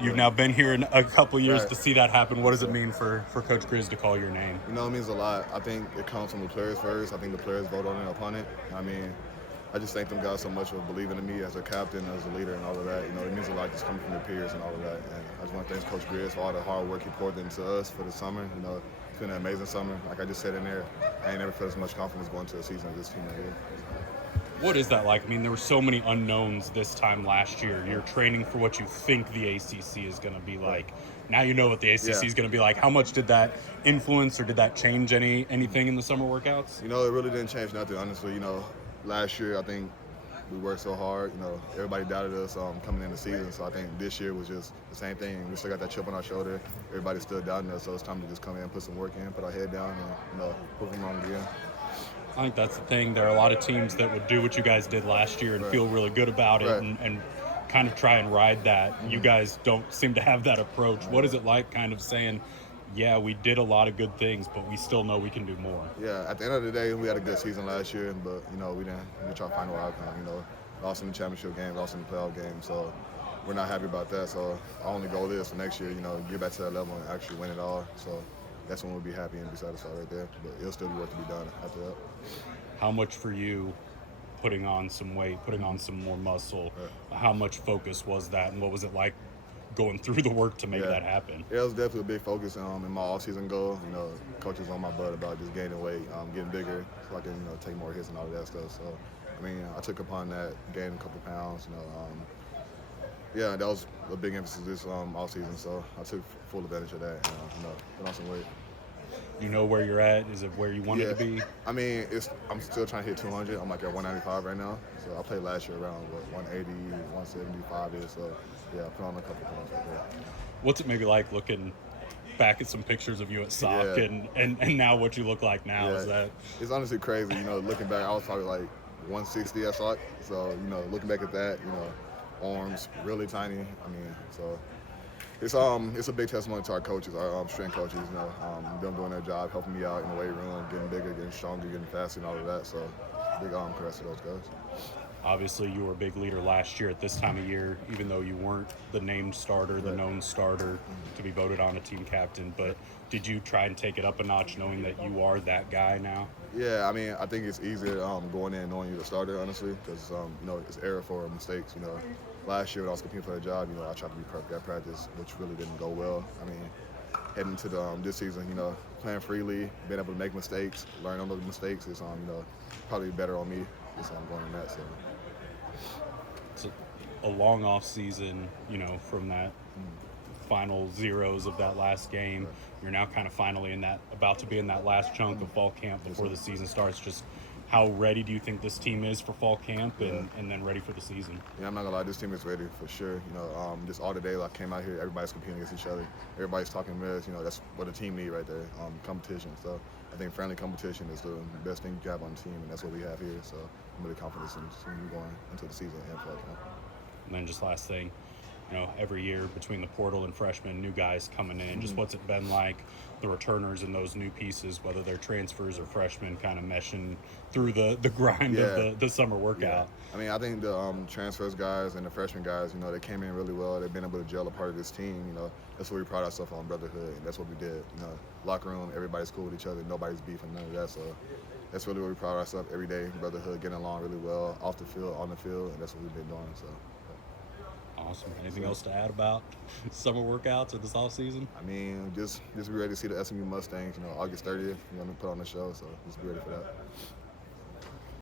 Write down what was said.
You've now been here in a couple years Right. to see that happen. What does it mean for Coach Grizz to call your name? You know, it means a lot. I think it comes from the players first. I think the players vote on their opponent. I mean, I just thank them guys so much for believing in me as a captain, as a leader, and all of that. You know, it means a lot just coming from their peers and all of that. And I just want to thank Coach Grizz for all the hard work he poured into us for the summer. You know, it's been an amazing summer. Like I just said in there, I ain't never felt as much confidence going to a season as this team right here. What is that like? I mean, there were so many unknowns this time last year. You're training for what you think the ACC is going to be like. Now you know what the ACC is going to be like. How much did that influence or did that change anything in the summer workouts? You know, it really didn't change nothing, honestly. You know, last year I think we worked so hard. You know, everybody doubted us coming in the season. So I think this year was just the same thing. We still got that chip on our shoulder. Everybody's still doubting us. So it's time to just come in, put some work in, put our head down, and prove them wrong again. I think that's the thing. There are a lot of teams that would do what you guys did last year and feel really good about it and kind of try and ride that. Mm-hmm. You guys don't seem to have that approach. What is it like kind of saying, yeah, we did a lot of good things, but we still know we can do more? Yeah, at the end of the day, we had a good season last year, but, you know, we didn't reach our final outcome. You know, lost in the championship game, lost in the playoff game. So we're not happy about that. So our only goal is for next year, you know, get back to that level and actually win it all. So that's when we'll be happy and be satisfied right there. But it'll still be work to be done after that. How much for you putting on some weight, putting on some more muscle, how much focus was that, and what was it like going through the work to make that happen? Yeah, it was definitely a big focus in my off-season goal. You know, coaches on my butt about just gaining weight, getting bigger, so I can, you know, take more hits and all of that stuff. So, I mean, I took upon that, gained a couple pounds, you know. Yeah, that was a big emphasis this off-season, so I took full advantage of that, you know, put on some weight. You know where you're at? Is it where you want it to be? I mean, I'm still trying to hit 200. I'm like at 195 right now. So I played last year around 180, 175 is. So yeah, I put on a couple pounds right there. What's it maybe like looking back at some pictures of you at SOC and now what you look like now? Is that? It's honestly crazy. You know, looking back, I was probably like 160 at SOC. So, you know, looking back at that, you know, arms really tiny. I mean, so it's a big testimony to our coaches, our strength coaches, you know, them doing their job, helping me out in the weight room, getting bigger, getting stronger, getting faster, and all of that. So big congrats to those guys. Obviously, you were a big leader last year at this time of year, even though you weren't the named starter, the known starter to be voted on a team captain. But did you try and take it up a notch knowing that you are that guy now? Yeah, I mean, I think it's easier going in knowing you're the starter, honestly, because, you know, it's error for mistakes, you know. Last year when I was competing for a job, you know, I tried to be perfect at practice, which really didn't go well. I mean, heading into this season, you know, playing freely, being able to make mistakes, learn on those mistakes is, you know, probably better on me just going in that. So it's a long off season, you know, from that final zeros of that last game. You're now kind of finally about to be in that last chunk of fall camp before the season starts. Just how ready do you think this team is for fall camp and then ready for the season? Yeah, I'm not gonna lie, this team is ready for sure. You know, just all the day I came out here, everybody's competing against each other. Everybody's talking mess. You know, that's what a team needs right there. Competition. So I think friendly competition is the best thing you can have on the team, and that's what we have here. So I'm really confident in the team going into the season and fall camp. And then just last thing, you know, every year between the portal and freshmen, new guys coming in, just what's it been like, the returners and those new pieces, whether they're transfers or freshmen, kind of meshing through the grind of the summer workout? Yeah. I mean, I think the transfers guys and the freshman guys, you know, they came in really well. They've been able to gel a part of this team. You know, that's what we pride ourselves on, brotherhood, and that's what we did. You know, locker room, everybody's cool with each other, nobody's beefing, none of that. So that's really what we pride ourselves every day, brotherhood, getting along really well, off the field, on the field, and that's what we've been doing. So. Awesome. Anything else to add about summer workouts or this off season? I mean, just be ready to see the SMU Mustangs. You know, August 30th. We're gonna put on the show, so just be ready for that.